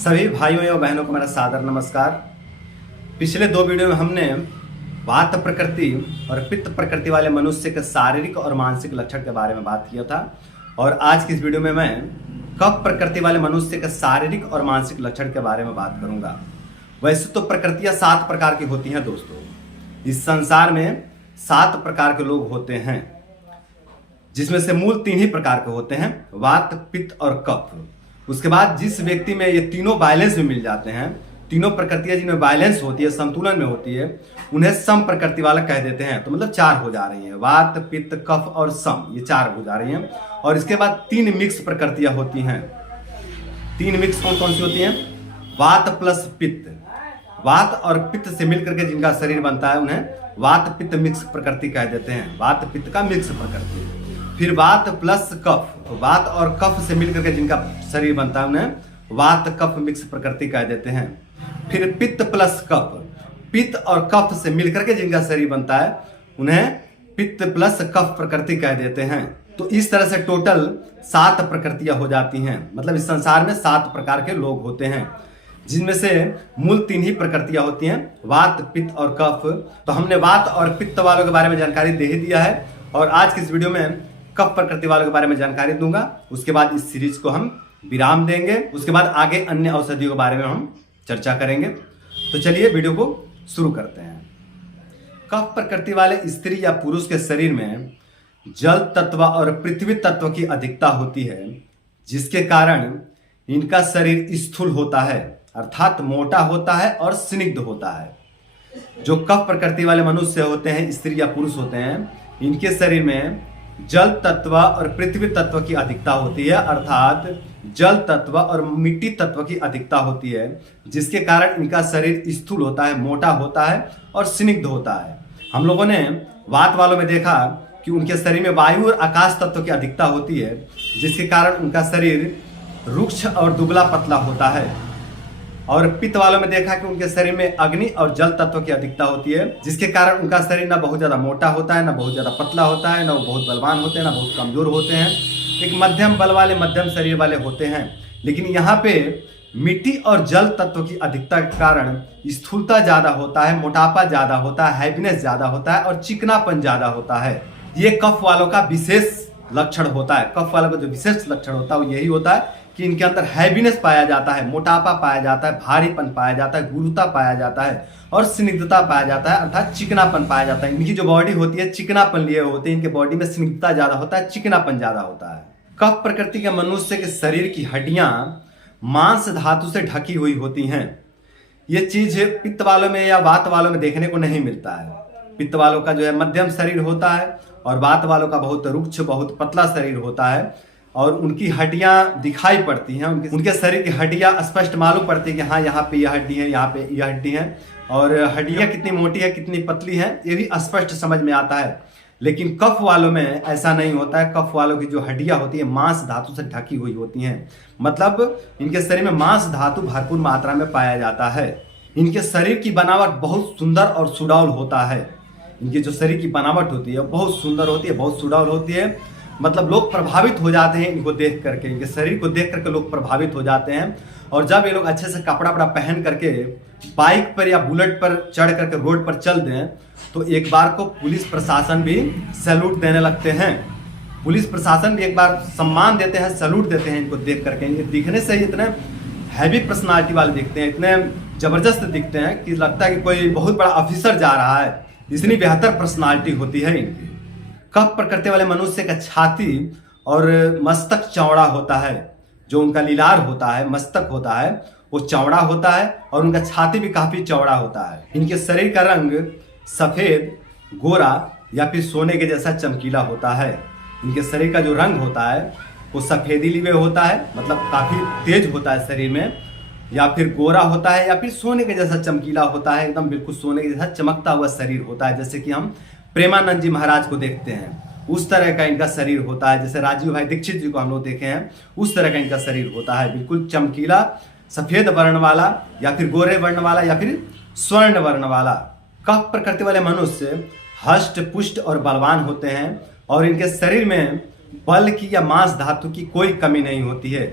सभी भाइयों एवं बहनों को मेरा सादर नमस्कार। पिछले दो वीडियो में हमने वात प्रकृति और पित्त प्रकृति वाले मनुष्य के शारीरिक और मानसिक लक्षण के बारे में बात किया था और आज की इस वीडियो में मैं कफ प्रकृति वाले मनुष्य के शारीरिक और मानसिक लक्षण के बारे में बात करूंगा। वैसे तो प्रकृतियां 7 प्रकार की होती हैं दोस्तों। इस संसार में 7 प्रकार के लोग होते हैं, जिसमें से मूल 3 ही प्रकार के होते हैं, वात, पित्त और कफ। उसके बाद जिस व्यक्ति में ये तीनों बैलेंस में मिल जाते हैं, तीनों प्रकृतियां जिनमें बैलेंस होती है, संतुलन में होती है, उन्हें सम प्रकृति वाला कह देते हैं। तो मतलब 4 हो जा रही हैं, वात, पित्त, कफ और सम, ये 4 हो जा रही हैं। और इसके बाद 3 मिक्स प्रकृतियां होती हैं। 3 मिक्स कौन कौन सी होती हैं? वात प्लस पित्त। वात और पित्त से मिलकर के जिनका शरीर बनता है उन्हें वात पित्त मिक्स प्रकृति कह देते हैं, वात पित्त का मिक्स प्रकृति। फिर वात प्लस कफ, तो वात और कफ से मिलकर के जिनका शरीर बनता है उन्हें वात कफ मिक्स प्रकृति कह देते हैं। फिर पित्त प्लस कफ, पित्त और कफ से मिलकर के जिनका शरीर बनता है उन्हें पित्त प्लस कफ प्रकृति कह देते हैं। तो इस तरह से टोटल 7 प्रकृतियां हो जाती हैं। मतलब इस संसार में 7 प्रकार के लोग होते हैं, जिनमें से मूल 3 ही प्रकृतियां होती हैं, वात, पित्त और कफ। तो हमने वात और पित्त वालों के बारे में जानकारी दे ही दिया है और आज की इस वीडियो में कफ प्रकृति वालों के बारे में जानकारी दूंगा। उसके बाद इस सीरीज को हम विराम देंगे, उसके बाद आगे अन्य औषधियों के बारे में हम चर्चा करेंगे। तो चलिए वीडियो को शुरू करते हैं। कफ प्रकृति वाले स्त्री या पुरुष के शरीर में जल तत्व और पृथ्वी तत्व की अधिकता होती है, जिसके कारण इनका शरीर स्थूल होता है, अर्थात मोटा होता है और स्निग्ध होता है। जो कफ प्रकृति वाले मनुष्य होते हैं, स्त्री या पुरुष होते हैं, इनके शरीर में जल तत्व और पृथ्वी तत्व की अधिकता होती है, अर्थात जल तत्व और मिट्टी तत्व की अधिकता होती है, जिसके कारण इनका शरीर स्थूल होता है, मोटा होता है और स्निग्ध होता है। हम लोगों ने वात वालों में देखा कि उनके शरीर में वायु और आकाश तत्व की अधिकता होती है, जिसके कारण उनका शरीर रुक्ष और दुबला पतला होता है। और पित्त वालों में देखा कि उनके शरीर में अग्नि और जल तत्व की अधिकता होती है, जिसके कारण उनका शरीर ना बहुत ज्यादा मोटा होता है, ना बहुत ज्यादा पतला होता है, ना वो बहुत बलवान होते हैं, ना बहुत कमजोर होते हैं। एक मध्यम बल वाले, मध्यम शरीर वाले होते हैं। लेकिन यहाँ पे मिट्टी और जल तत्व की अधिकता के कारण स्थूलता ज्यादा होता है, मोटापा ज्यादा होता है, हैवीनेस ज्यादा होता है और चिकनापन ज्यादा होता है। ये कफ वालों का विशेष लक्षण होता है। कफ वालों का जो विशेष लक्षण होता है वो यही होता है कि इनके अंदर हैवीनेस पाया जाता है, मोटापा पाया जाता है, भारीपन पाया जाता है, गुरुता पाया जाता है और स्निग्धता पाया जाता है, अर्थात चिकनापन पाया जाता है। इनकी जो बॉडी होती है चिकनापन लिए होते हैं, इनके बॉडी में स्निग्धता ज्यादा होता है, चिकनापन ज्यादा होता है। कफ प्रकृति के मनुष्य के शरीर की हड्डियां मांस धातु से ढकी हुई होती हैं। ये चीज पित्त वालों में या वात वालों में देखने को नहीं मिलता है। पित्त वालों का जो है मध्यम शरीर होता है और वात वालों का बहुत रुक्ष, बहुत पतला शरीर होता है और उनकी हड्डियां दिखाई पड़ती हैं। उनके शरीर की हड्डियां स्पष्ट मालूम पड़ती है कि हाँ यहाँ पे यह हड्डी है, यहाँ पे यह हड्डी है, और हड्डियां कितनी मोटी है, कितनी पतली है, ये भी स्पष्ट समझ में आता है। लेकिन कफ वालों में ऐसा नहीं होता है। कफ वालों की जो हड्डियां होती है मांस धातु से ढकी हुई होती हैं। मतलब इनके शरीर में मांस धातु भरपूर मात्रा में पाया जाता है। इनके शरीर की बनावट बहुत सुंदर और सुडौल होता है। इनकी जो शरीर की बनावट होती है बहुत सुंदर होती है, बहुत सुडौल होती है। मतलब लोग प्रभावित हो जाते हैं इनको देख करके, इनके शरीर को देख करके लोग प्रभावित हो जाते हैं। और जब ये लोग अच्छे से कपड़ा वपड़ा पहन करके बाइक पर या बुलेट पर चढ़ करके रोड पर चल दें तो एक बार को पुलिस प्रशासन भी सैल्यूट देने लगते हैं। पुलिस प्रशासन भी एक बार सम्मान देते हैं, सैल्यूट देते हैं इनको देख करके। इनके दिखने से ही इतने हैवी पर्सनालिटी वाले दिखते हैं, इतने जबरदस्त दिखते हैं कि लगता है कि कोई बहुत बड़ा ऑफिसर जा रहा है। इतनी बेहतर पर्सनालिटी होती है इनकी। कफ प्रकृति वाले मनुष्य का छाती और मस्तक चौड़ा होता है। जो उनका लीलार होता है, मस्तक होता है, वो चौड़ा होता है और उनका छाती भी काफी चौड़ा होता है। इनके शरीर का रंग सफेद, गोरा या फिर सोने के जैसा चमकीला होता है। इनके शरीर का जो रंग होता है वो सफेदी लिए होता है, मतलब काफी तेज होता है शरीर में, या फिर गोरा होता है या फिर सोने के जैसा चमकीला होता है, एकदम बिल्कुल सोने के जैसा चमकता हुआ शरीर होता है। जैसे कि हम प्रेमानंद जी महाराज को देखते हैं उस तरह का इनका शरीर होता है। जैसे राजीव भाई दीक्षित जी को हम लोग देखे हैं उस तरह का इनका शरीर होता है, बिल्कुल चमकीला, सफेद वर्ण वाला या फिर गोरे वर्ण वाला या फिर स्वर्ण वर्ण वाला। कफ प्रकृति वाले मनुष्य हष्ट पुष्ट और बलवान होते हैं और इनके शरीर में बल की या मांस धातु की कोई कमी नहीं होती है।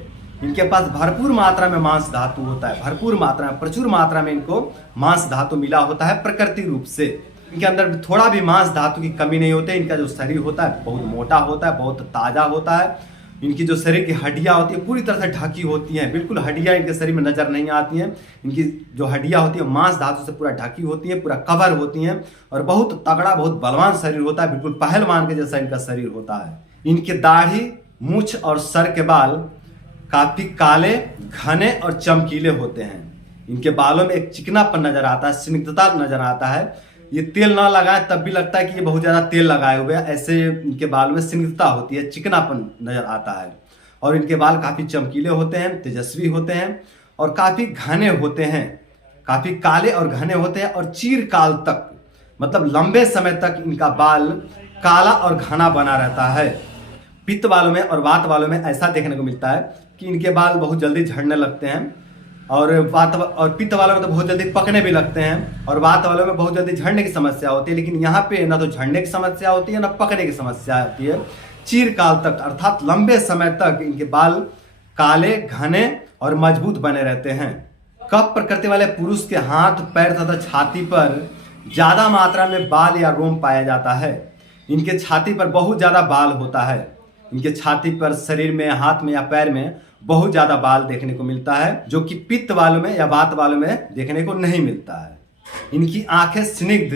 इनके पास भरपूर मात्रा में मांस धातु होता है, भरपूर मात्रा में, प्रचुर मात्रा में इनको मांस धातु मिला होता है प्रकृति रूप से। इनके अंदर थोड़ा भी मांस धातु की कमी नहीं होती है। इनका जो शरीर होता है बहुत मोटा होता है, बहुत ताजा होता है। इनकी जो शरीर की हड्डियां होती है पूरी तरह से ढकी होती हैं, बिल्कुल हड्डियां इनके शरीर में नजर नहीं आती हैं। इनकी जो हड्डियां होती है मांस धातु से पूरा ढकी होती है, पूरा कवर होती हैं और बहुत तगड़ा, बहुत बलवान शरीर होता है, बिल्कुल पहलवान के जैसा इनका शरीर होता है। इनकी दाढ़ी, मूछ और सर के बाल काफी काले, घने और चमकीले होते हैं। इनके बालों में एक चिकनापन नजर आता है, स्निग्धता नजर आता है। ये तेल ना लगाए तब भी लगता है कि ये बहुत ज्यादा तेल लगाए हुए हैं, ऐसे इनके बाल में स्निग्धता होती है, चिकनापन नजर आता है। और इनके बाल काफी चमकीले होते हैं, तेजस्वी होते हैं और काफी घने होते हैं, काफी काले और घने होते हैं और चीरकाल तक, मतलब लंबे समय तक इनका बाल काला और घना बना रहता है। पित्त वालों में और वात वालों में ऐसा देखने को मिलता है कि इनके बाल बहुत जल्दी झड़ने लगते हैं और पित्त वालों में तो बहुत जल्दी पकने भी लगते हैं और वात वालों में बहुत जल्दी झड़ने की समस्या होती है। लेकिन यहाँ पे ना तो झड़ने की समस्या होती है ना पकने की समस्या होती है। चीरकाल तक अर्थात लंबे समय तक इनके बाल काले, घने और मजबूत बने रहते हैं। कफ प्रकृति वाले पुरुष के हाथ, पैर तथा छाती पर ज्यादा मात्रा में बाल या रोम पाया जाता है। इनके छाती पर बहुत ज्यादा बाल होता है। इनके छाती पर, शरीर में, हाथ में या पैर में बहुत ज्यादा बाल देखने को मिलता है, जो कि पित्त वालों में या वात वालों में देखने को नहीं मिलता है। इनकी आंखें स्निग्ध,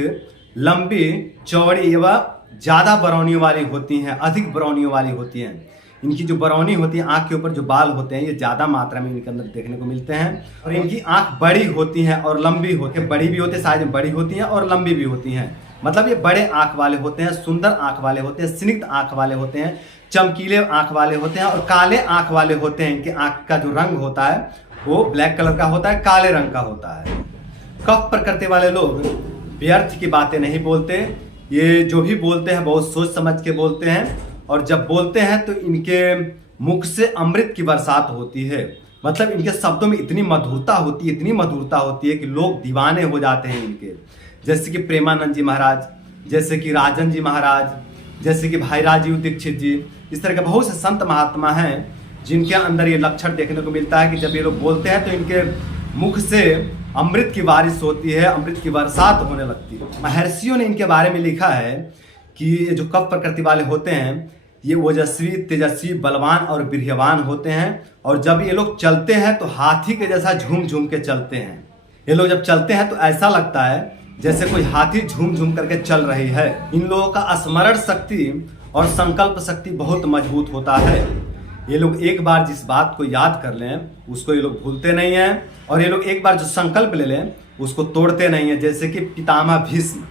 लंबी, चौड़ी एवं ज्यादा बरौनियों वाली होती हैं, अधिक बरौनियों वाली होती हैं। इनकी जो बरौनी होती है, आंख के ऊपर जो बाल होते हैं, ये ज्यादा मात्रा में इनके अंदर देखने को मिलते हैं। और इनकी आंख बड़ी होती है और लंबी होती है, बड़ी भी होती है, साइज में बड़ी होती है और लंबी भी होती हैं। मतलब ये बड़े आंख वाले होते हैं, सुंदर आंख वाले होते हैं, स्निग्ध आंख वाले होते हैं, चमकीले आंख वाले होते हैं और काले आंख वाले होते हैं। इनके आंख का जो रंग होता है वो ब्लैक कलर का होता है, काले रंग का होता है। कफ प्रकृति वाले लोग व्यर्थ की बातें नहीं बोलते। ये जो भी बोलते हैं बहुत सोच समझ के बोलते हैं और जब बोलते हैं तो इनके मुख से अमृत की बरसात होती है। मतलब इनके शब्दों में इतनी मधुरता होती है, इतनी मधुरता होती है कि लोग दीवाने हो जाते हैं इनके। जैसे कि प्रेमानंद जी महाराज, जैसे कि राजन जी महाराज, जैसे कि भाई राजीव दीक्षित जी, इस तरह के बहुत से संत महात्मा हैं जिनके अंदर ये लक्षण देखने को मिलता है कि जब ये लोग बोलते हैं तो इनके मुख से अमृत की बारिश होती है, अमृत की बरसात होने लगती है। महर्षियों ने इनके बारे में लिखा है कि ये जो कफ प्रकृति वाले होते हैं ये ओजस्वी, तेजस्वी, बलवान और वीर्यवान होते हैं। और जब ये लोग चलते हैं तो हाथी के जैसा झूम झूम के चलते हैं। ये लोग जब चलते हैं तो ऐसा लगता है जैसे कोई हाथी झूम झूम करके चल रही है। इन लोगों का स्मरण शक्ति और संकल्प शक्ति बहुत मजबूत होता है। ये लोग एक बार जिस बात को याद कर लें उसको ये लोग भूलते नहीं हैं और ये लोग एक बार जो संकल्प ले लें उसको तोड़ते नहीं हैं। जैसे कि पितामह भीष्म,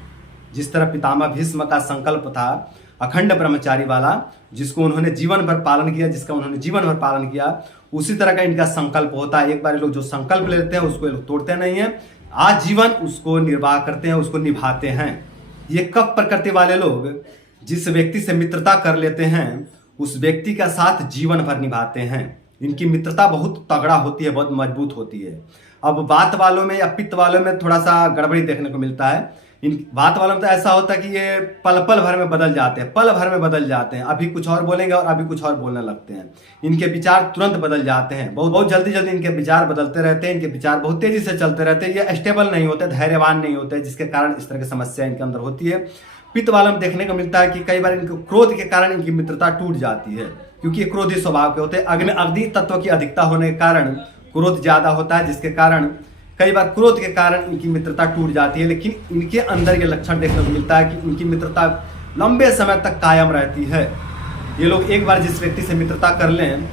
जिस तरह पितामह भीष्म का संकल्प था अखंड ब्रह्मचारी वाला, जिसको उन्होंने जीवन भर पालन किया, जिसका उन्होंने जीवन भर पालन किया, उसी तरह का इनका संकल्प होता है। एक बार ये लोग जो संकल्प लेते हैं उसको ये लोग तोड़ते नहीं हैं, आजीवन उसको निर्वाह करते हैं, उसको निभाते हैं। ये कफ प्रकृति वाले लोग जिस व्यक्ति से मित्रता कर लेते हैं उस व्यक्ति का साथ जीवन भर निभाते हैं। इनकी मित्रता बहुत तगड़ा होती है, बहुत मजबूत होती है। अब वात वालों में या पित्त वालों में थोड़ा सा गड़बड़ी देखने को मिलता है। इन वात वालों में तो ऐसा होता है कि ये पल पल भर में बदल जाते हैं, पल भर में बदल जाते हैं। अभी कुछ और बोलेंगे और अभी कुछ और बोलने लगते हैं। इनके विचार तुरंत बदल जाते हैं, बहुत जल्दी जल्दी इनके विचार बदलते रहते हैं। इनके विचार बहुत तेजी से चलते रहते हैं। ये स्टेबल नहीं होते, धैर्यवान नहीं होते, जिसके कारण इस तरह की समस्या इनके अंदर होती है। पित्त वालों में देखने को मिलता है कि कई बार इनको क्रोध के कारण इनकी मित्रता टूट जाती है, क्योंकि ये क्रोधी स्वभाव के होते हैं। अग्नि अग्नि तत्व की अधिकता होने के कारण क्रोध ज्यादा होता है, जिसके कारण कई बार क्रोध के कारण इनकी मित्रता टूट जाती है। लेकिन इनके अंदर ये लक्षण देखने को मिलता है कि इनकी मित्रता लंबे समय तक कायम रहती है। ये लोग एक बार जिस व्यक्ति से मित्रता कर लें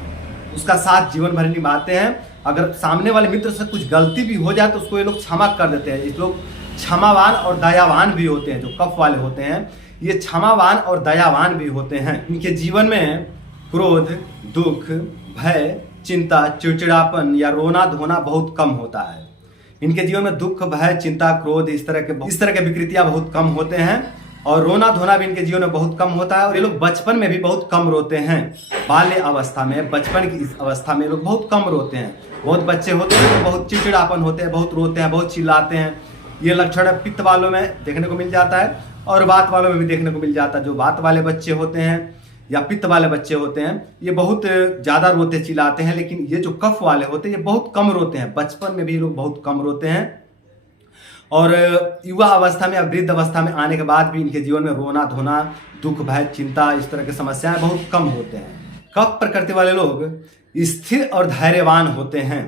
उसका साथ जीवन भर निभाते हैं। अगर सामने वाले मित्र से कुछ गलती भी हो जाए तो उसको ये लोग क्षमा कर देते हैं। ये लोग क्षमावान और दयावान भी होते हैं। जो कफ वाले होते हैं ये क्षमावान और दयावान भी होते हैं। इनके जीवन में क्रोध, दुख, भय, चिंता, चिड़चिड़ापन या रोना धोना बहुत कम होता है। इनके जीवन में दुख, भय, चिंता, क्रोध इस तरह के विकृतियां बहुत कम होते हैं और रोना धोना भी इनके जीवन में बहुत कम होता है। और ये लोग बचपन में भी बहुत कम रोते हैं। बाल्य अवस्था में, बचपन की इस अवस्था में लोग बहुत कम रोते हैं। बहुत बच्चे होते हैं तो बहुत चिड़चिड़ापन होते हैं, बहुत रोते हैं, बहुत चिल्लाते हैं। ये लक्षण पित्त वालों में देखने को मिल जाता है और वात वालों में भी देखने को मिल जाता है। जो वात वाले बच्चे होते हैं या पित्त वाले बच्चे होते हैं ये बहुत ज़्यादा रोते चिल्लाते हैं, लेकिन ये जो कफ वाले होते हैं ये बहुत कम रोते हैं। बचपन में भी ये लोग बहुत कम रोते हैं और युवा अवस्था में या वृद्ध अवस्था में आने के बाद भी इनके जीवन में रोना धोना, दुख भय चिंता इस तरह की समस्याएं बहुत कम होते हैं। कफ प्रकृति वाले लोग स्थिर और धैर्यवान होते हैं।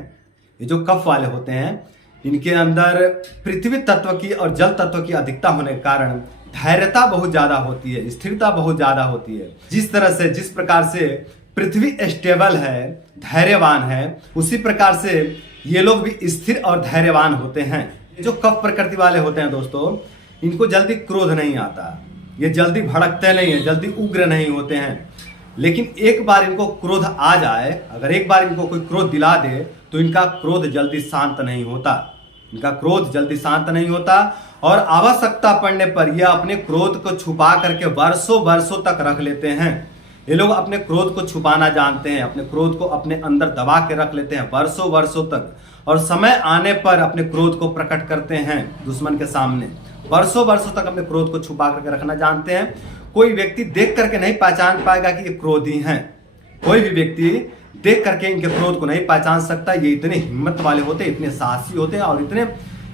ये जो कफ वाले होते हैं इनके अंदर पृथ्वी तत्व की और जल तत्व की अधिकता होने के कारण धैर्यता बहुत ज्यादा होती है, स्थिरता बहुत ज्यादा होती है। जिस प्रकार से पृथ्वी स्टेबल है, धैर्यवान है, उसी प्रकार से ये लोग भी स्थिर और धैर्यवान होते हैं। ये जो कफ प्रकृति वाले होते हैं दोस्तों, इनको जल्दी क्रोध नहीं आता, ये जल्दी भड़कते नहीं है, जल्दी उग्र नहीं होते हैं। लेकिन एक बार इनको क्रोध आ जाए, अगर एक बार इनको कोई क्रोध दिला दे तो इनका क्रोध जल्दी शांत नहीं होता, इनका क्रोध जल्दी शांत नहीं होता और आवश्यकता पड़ने पर यह अपने क्रोध को छुपा करके वर्षों वर्षों तक रख लेते हैं। ये लोग अपने क्रोध को छुपाना जानते हैं, अपने क्रोध को अपने अंदर दबा के रख लेते हैं वर्षों वर्षों तक, और समय आने पर अपने क्रोध को प्रकट करते हैं दुश्मन के सामने। वर्षों वर्षों तक अपने क्रोध को छुपा करके रखना जानते हैं। कोई व्यक्ति देख करके नहीं पहचान पाएगा कि ये क्रोधी हैं, कोई भी व्यक्ति देख करके इनके क्रोध को नहीं पहचान सकता। ये इतने हिम्मत वाले होते हैं, इतने साहसी होते हैं और इतने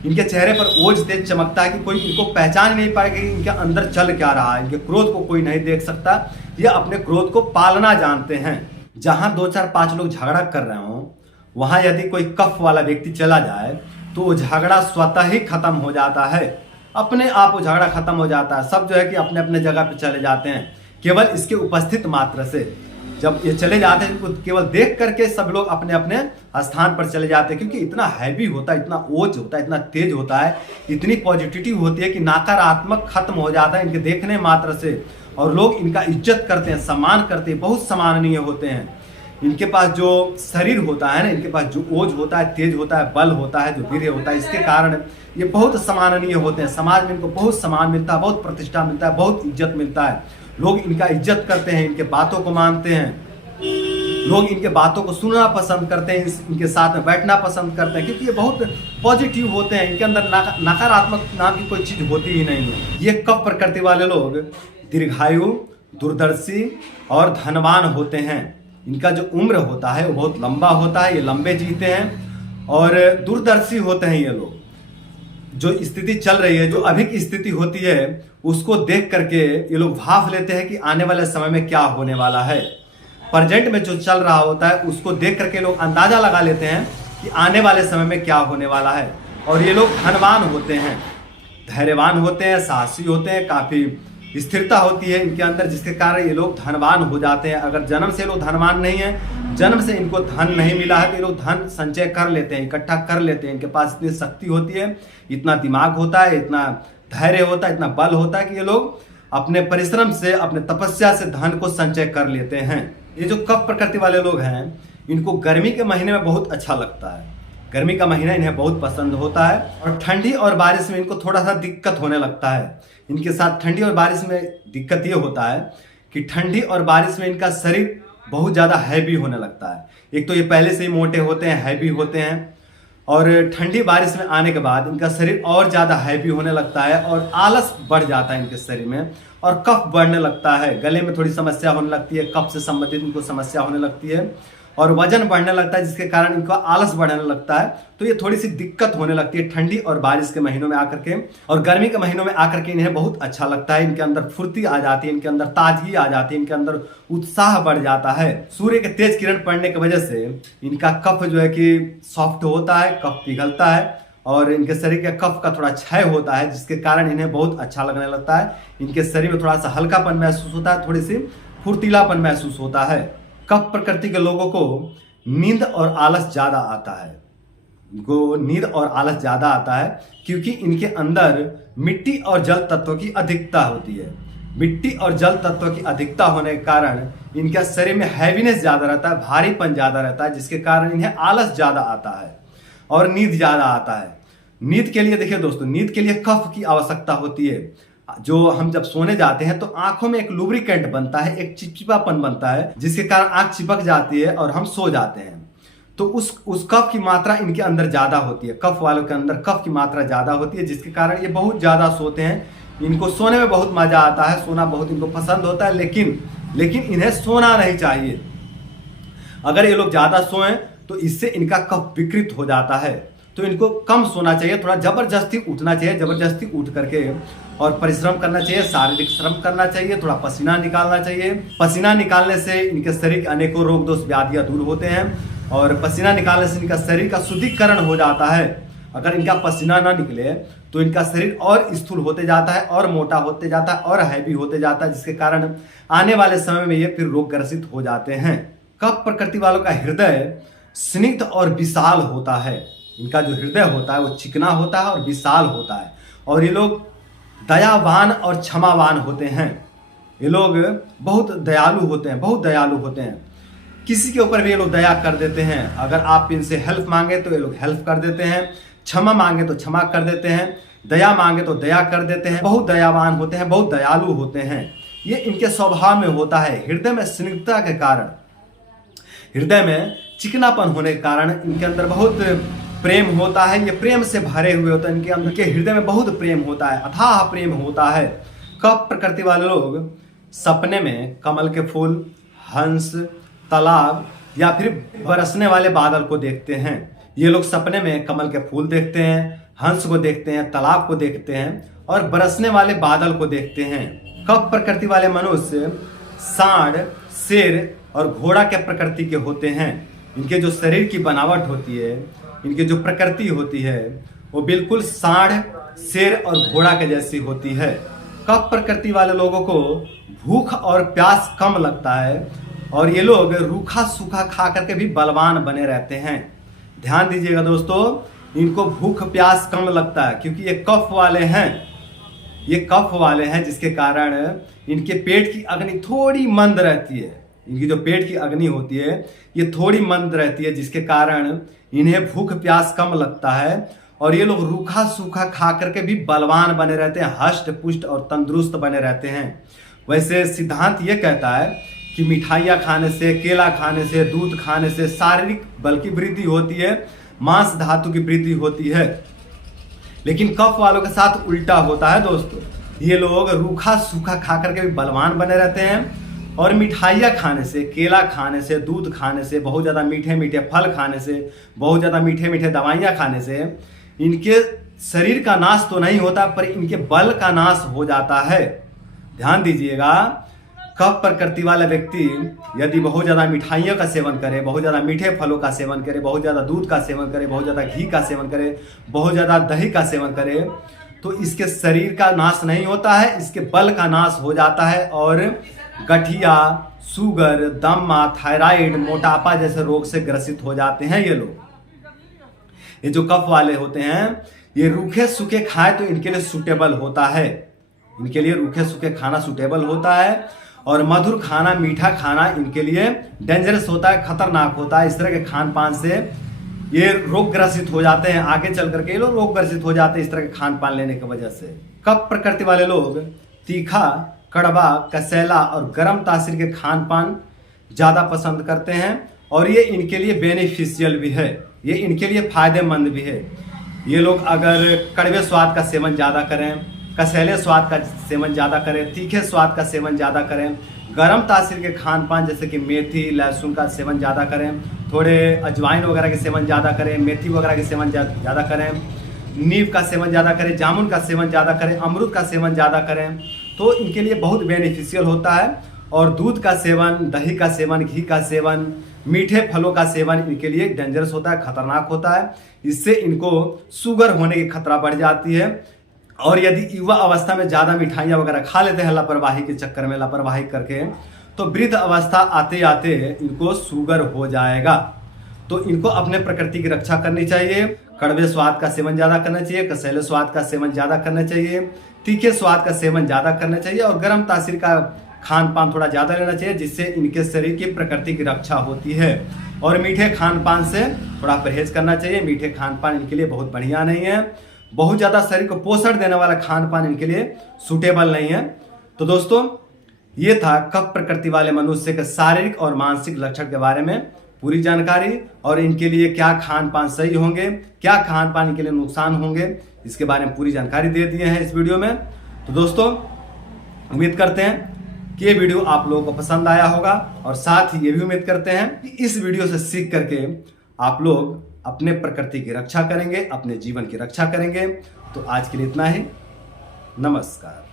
इनके चेहरे पर ओज तेज चमकता है कि कोई इनको पहचान नहीं पाएगा कि इनके अंदर चल क्या रहा है। इनके क्रोध को कोई नहीं देख सकता, ये अपने क्रोध को पालना जानते हैं। जहां 2 4 5 लोग झगड़ा कर रहे हो, वहां यदि कोई कफ वाला व्यक्ति चला जाए तो वो झगड़ा स्वतः ही खत्म हो जाता है, अपने आप वो झगड़ा खत्म हो जाता है। सब जो है कि अपने अपने जगह पे चले जाते हैं केवल इसके उपस्थित मात्र से। जब ये चले जाते हैं केवल देख करके सब लोग अपने अपने स्थान पर चले जाते हैं, क्योंकि इतना हैवी होता है, इतना ओज होता है, इतना तेज होता है, इतनी पॉजिटिविटी होती है कि नकारात्मक खत्म हो जाता है इनके देखने मात्र से। और लोग इनका इज्जत करते हैं, सम्मान करते हैं, बहुत सम्माननीय होते हैं। इनके पास जो शरीर होता है ना, इनके पास जो ओज होता है, तेज होता है, बल होता है, जो वीर्य होता है, इसके कारण ये बहुत सम्माननीय होते हैं। समाज में इनको बहुत सम्मान मिलता है, बहुत प्रतिष्ठा मिलता है, बहुत इज्जत मिलता है। लोग इनका इज्जत करते हैं, इनके बातों को मानते हैं, लोग इनके बातों को सुनना पसंद करते हैं, इनके साथ में बैठना पसंद करते हैं, क्योंकि ये बहुत पॉजिटिव होते हैं। इनके अंदर नकारात्मक नाम की कोई चीज होती ही नहीं है। ये कफ प्रकृति वाले लोग दीर्घायु, दूरदर्शी और धनवान होते हैं। इनका जो उम्र होता है वो बहुत लंबा होता है, ये लंबे जीते हैं और दूरदर्शी होते हैं। ये लोग जो स्थिति चल रही है, जो अभी की स्थिति होती है, उसको देख करके ये लोग भाफ लेते हैं कि आने वाले समय में क्या होने वाला है। प्रेजेंट में जो चल रहा होता है उसको देख करके लोग अंदाजा लगा लेते हैं कि आने वाले समय में क्या होने वाला है। और ये लोग धनवान होते हैं, धैर्यवान होते हैं, साहसी होते हैं, काफी स्थिरता होती है इनके अंदर, जिसके कारण ये लोग धनवान हो जाते हैं। अगर जन्म से लोग धनवान नहीं है, जन्म से इनको धन नहीं मिला है, तो ये लोग धन संचय कर लेते हैं, इकट्ठा कर लेते हैं। इनके पास इतनी शक्ति होती है, इतना दिमाग होता है, इतना धैर्य होता है, इतना बल होता है कि ये लोग अपने परिश्रम से, अपने तपस्या से धन को संचय कर लेते हैं। ये जो कफ प्रकृति वाले लोग हैं, इनको गर्मी के महीने में बहुत अच्छा लगता है, गर्मी का महीना इन्हें बहुत पसंद होता है। और ठंडी और बारिश में इनको थोड़ा सा दिक्कत होने लगता है। इनके साथ ठंडी और बारिश में दिक्कत ये होता है कि ठंडी और बारिश में इनका शरीर बहुत ज़्यादा हैवी होने लगता है। एक तो ये पहले से ही मोटे होते हैं, हैवी होते हैं, और ठंडी बारिश में आने के बाद इनका शरीर और ज़्यादा हैवी होने लगता है और आलस बढ़ जाता है इनके शरीर में और कफ बढ़ने लगता है। गले में थोड़ी समस्या होने लगती है, कफ से संबंधित इनको समस्या होने लगती है और वजन बढ़ने लगता है, जिसके कारण इनको आलस बढ़ने लगता है। तो ये थोड़ी सी दिक्कत होने लगती है ठंडी और बारिश के महीनों में आकर के। और गर्मी के महीनों में आकर के इन्हें बहुत अच्छा लगता है, इनके अंदर फुर्ती आ जाती है, इनके अंदर ताजगी आ जाती है, इनके अंदर उत्साह बढ़ जाता है। सूर्य के तेज किरण पड़ने की वजह से इनका कफ जो है कि सॉफ्ट होता है, कफ पिघलता है और इनके शरीर के कफ का थोड़ा क्षय होता है, जिसके कारण इन्हें बहुत अच्छा लगने लगता है। इनके शरीर में थोड़ा सा हल्कापन महसूस होता है, थोड़ी सी फुर्तीलापन महसूस होता है। कफ प्रकृति के लोगों को नींद और आलस ज्यादा आता है, इनको नींद और आलस ज्यादा आता है क्योंकि इनके अंदर मिट्टी और जल तत्व की अधिकता होती है। मिट्टी और जल तत्व की अधिकता होने के कारण इनके शरीर में हैवीनेस ज्यादा रहता है, भारीपन ज्यादा रहता है, जिसके कारण इन्हें आलस ज्यादा आता है और नींद ज्यादा आता है। नींद के लिए देखिए दोस्तों, नींद के लिए कफ की आवश्यकता होती है। जो हम जब सोने जाते हैं तो आंखों में एक लुब्रिकेंट बनता है, एक चिपचिपापन बनता है, जिसके कारण आंख चिपक जाती है और हम सो जाते हैं। तो उस कफ की मात्रा इनके अंदर ज्यादा होती है, कफ वालों के अंदर कफ की मात्रा ज्यादा होती है, जिसके कारण ये बहुत ज्यादा सोते हैं। इनको सोने में बहुत मजा आता है, सोना बहुत इनको पसंद होता है, लेकिन लेकिन इन्हें सोना नहीं चाहिए। अगर ये लोग ज़्यादा सोएं तो इससे इनका कफ विकृत हो जाता है, तो इनको कम सोना चाहिए, थोड़ा ज़बरदस्ती उठना चाहिए, ज़बरदस्ती उठ करके और परिश्रम करना चाहिए, शारीरिक श्रम करना चाहिए, थोड़ा पसीना निकालना चाहिए। पसीना निकालने से इनके शरीर के अनेकों रोग दोष व्याधियाँ दूर होते हैं और पसीना निकालने से इनका शरीर का शुद्धिकरण हो जाता है। अगर इनका पसीना ना निकले तो इनका शरीर और स्थूल होते जाता है और मोटा होते जाता है और हैवी होते जाता है, जिसके कारण आने वाले समय में ये फिर रोग ग्रसित हो जाते हैं। कफ प्रकृति वालों का हृदय स्निग्ध और विशाल होता है। इनका जो हृदय होता है वो चिकना होता है और विशाल होता है, और ये लोग दयावान और क्षमावान होते हैं। ये लोग बहुत दयालु होते हैं, बहुत दयालु होते हैं। किसी के ऊपर भी ये लोग दया कर देते हैं। अगर आप इनसे हेल्प मांगे तो ये लोग हेल्प कर देते हैं, क्षमा मांगे तो क्षमा कर देते हैं, दया मांगे तो दया कर देते हैं। बहुत दयावान होते हैं, बहुत दयालु होते हैं। ये इनके स्वभाव में होता है। हृदय में स्निग्धता के कारण, हृदय में चिकनापन होने के कारण इनके अंदर बहुत प्रेम होता है। ये प्रेम से भरे हुए होते हैं। इनके अंदर के हृदय में बहुत प्रेम होता है, अथाह प्रेम होता है। कफ प्रकृति वाले लोग सपने में कमल के फूल, हंस, तालाब या फिर बरसने वाले बादल को देखते हैं। ये लोग सपने में कमल के फूल देखते हैं, हंस को देखते हैं, तालाब को देखते हैं और बरसने वाले बादल को देखते हैं। कफ प्रकृति वाले मनुष्य सांड, शेर और घोड़ा के प्रकृति के होते हैं। इनके जो शरीर की बनावट होती है, इनकी जो प्रकृति होती है वो बिल्कुल सांड, शेर और घोड़ा के जैसी होती है। कफ प्रकृति वाले लोगों को भूख और प्यास कम लगता है और ये लोग रूखा सूखा खा करके भी बलवान बने रहते हैं। ध्यान दीजिएगा दोस्तों, इनको भूख प्यास कम लगता है क्योंकि ये कफ वाले हैं। ये कफ वाले हैं जिसके कारण इनके पेट की अग्नि थोड़ी मंद रहती है। इनकी जो पेट की अग्नि होती है ये थोड़ी मंद रहती है, जिसके कारण इन्हें भूख प्यास कम लगता है और ये लोग रूखा सूखा खा करके भी बलवान बने रहते हैं, हष्ट पुष्ट और तंदुरुस्त बने रहते हैं। वैसे सिद्धांत ये कहता है कि मिठाइयाँ खाने से, केला खाने से, दूध खाने से शारीरिक बल की वृद्धि होती है, मांस धातु की वृद्धि होती है। लेकिन कफ वालों के साथ उल्टा होता है दोस्तों। ये लोग रूखा सूखा खा करके भी बलवान बने रहते हैं और मिठाइयाँ खाने से, केला खाने से, दूध खाने से, बहुत ज़्यादा मीठे मीठे फल खाने से, बहुत ज़्यादा मीठे मीठे दवाइयाँ खाने से इनके शरीर का नाश तो नहीं होता पर इनके बल का नाश हो जाता है। ध्यान दीजिएगा, कफ प्रकृति वाला व्यक्ति यदि बहुत ज़्यादा मिठाइयों का सेवन करे, बहुत ज़्यादा मीठे फलों का सेवन करे, बहुत ज़्यादा दूध का सेवन करे, बहुत ज़्यादा घी का सेवन करे, बहुत ज़्यादा दही का सेवन करे, तो इसके शरीर का नाश नहीं होता है, इसके बल का नाश हो जाता है और गठिया, शुगर, दमा, थायराइड, मोटापा जैसे रोग से ग्रसित हो जाते हैं ये लोग। ये जो कफ वाले होते हैं ये रूखे सूखे खाए तो इनके लिए सूटेबल होता है। इनके लिए रूखे सूखे खाना सूटेबल होता है और मधुर खाना, मीठा खाना इनके लिए डेंजरस होता है, खतरनाक होता है। इस तरह के खान पान से ये रोग ग्रसित हो जाते हैं। आगे चल करके ये लोग रोग ग्रसित हो जाते हैं इस तरह के खान पान लेने की वजह से। कफ प्रकृति वाले लोग तीखा, कड़वा, कसैला और गर्म तासीर के खान पान ज़्यादा पसंद करते हैं और ये इनके लिए बेनिफिशियल भी है, ये इनके लिए फायदेमंद भी है। ये लोग अगर कड़वे स्वाद का सेवन ज़्यादा करें, कसैले स्वाद का सेवन ज़्यादा करें, तीखे स्वाद का सेवन ज़्यादा करें, गर्म तासीर के खान पान जैसे कि मेथी, लहसुन का सेवन ज़्यादा करें, थोड़े अजवाइन वगैरह के सेवन ज़्यादा करें, मेथी वगैरह के सेवन ज़्यादा करें, नीम का सेवन ज़्यादा करें, जामुन का सेवन ज़्यादा करें, अमरूद का सेवन ज़्यादा करें, तो इनके लिए बहुत बेनिफिशियल होता है। और दूध का सेवन, दही का सेवन, घी का सेवन, मीठे फलों का सेवन इनके लिए डेंजरस होता है, खतरनाक होता है। इससे इनको शुगर होने की खतरा बढ़ जाती है और यदि युवा अवस्था में ज़्यादा मिठाइयाँ वगैरह खा लेते हैं लापरवाही के चक्कर में, लापरवाही करके, तो वृद्ध अवस्था आते आते इनको शुगर हो जाएगा। तो इनको अपने प्रकृति की रक्षा करनी चाहिए। कड़वे स्वाद का सेवन ज़्यादा करना चाहिए, कसैले स्वाद का सेवन ज़्यादा करना चाहिए, तीखे स्वाद का सेवन ज़्यादा करना चाहिए और गर्म तासीर का खान पान थोड़ा ज़्यादा लेना चाहिए, जिससे इनके शरीर की प्रकृति की रक्षा होती है। और मीठे खान पान से थोड़ा परहेज करना चाहिए। मीठे खान पान इनके लिए बहुत बढ़िया नहीं है। बहुत ज़्यादा शरीर को पोषण देने वाला खान पान इनके लिए सूटेबल नहीं है। तो दोस्तों, ये था कफ प्रकृति वाले मनुष्य के शारीरिक और मानसिक लक्षण के बारे में पूरी जानकारी, और इनके लिए क्या खान पान सही होंगे, क्या खान पान इनके लिए नुकसान होंगे, इसके बारे में पूरी जानकारी दे दिए हैं इस वीडियो में। तो दोस्तों, उम्मीद करते हैं कि ये वीडियो आप लोगों को पसंद आया होगा, और साथ ही ये भी उम्मीद करते हैं कि इस वीडियो से सीख करके आप लोग अपने प्रकृति की रक्षा करेंगे, अपने जीवन की रक्षा करेंगे। तो आज के लिए इतना ही। नमस्कार।